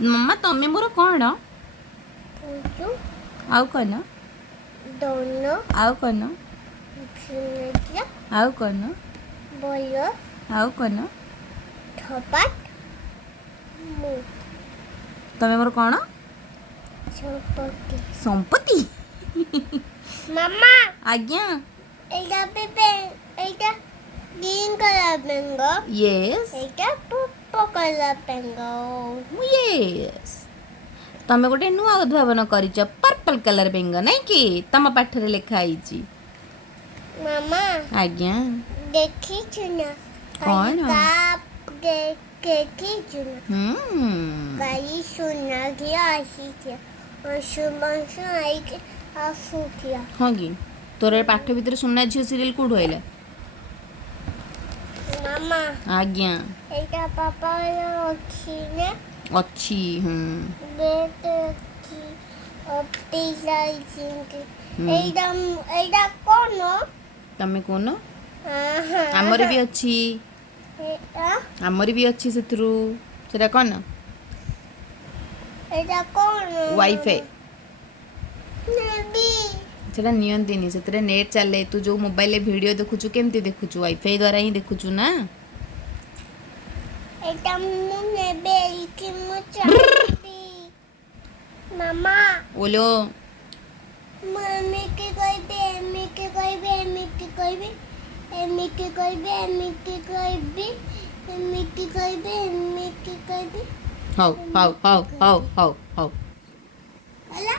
मम्मा तमें मोर कौन पूजू आउ कौन दोनों आउ कौन झुनझिया आउ कौन बोलो आउ कौन थपट मु तमें मोर कौन चौपटी संपत्ति मामा आज्ञा एटा पे एटा ग्रीन कलर पेंगो यस एटा पर्पल कलर पेंगो यस तमें गोटे नुआ उद्भावन करिच पर्पल कलर बेंग नहीं कि तम पाठरे लिखा आइची मामा आज्ञा देखी चुना कौन? देखी चुना गाई सुना गया आसी किया और सुबह से आई के आंसू किया हाँ कि तोर पाठ भीतर सुना झील सीरियल कौट होइला मामा आज्ञा एटा पापा अच्छी ने अच्छी बेट की अपनी लाइक एटा एटा कौन तमें कौन हाँ आमर भी अच्छी आमर भी अच्छी सेथरु सेटा कौन एटा कौन वाईफाई नेबी सेटा नियंतिनी सेतरे नेट चले तू जो मोबाइल रे वीडियो देखुचु केमती देखुचु वाईफाई द्वारा ही देखुचु ना एटा मु नेबे कि मु चाहती मामा ओलो मम्मी के कहबे एमी के कहबे एमी के कहबे एमी के कहबे एमी के कहबे एमी के कहबे एमी के कहबे how how how how how how अला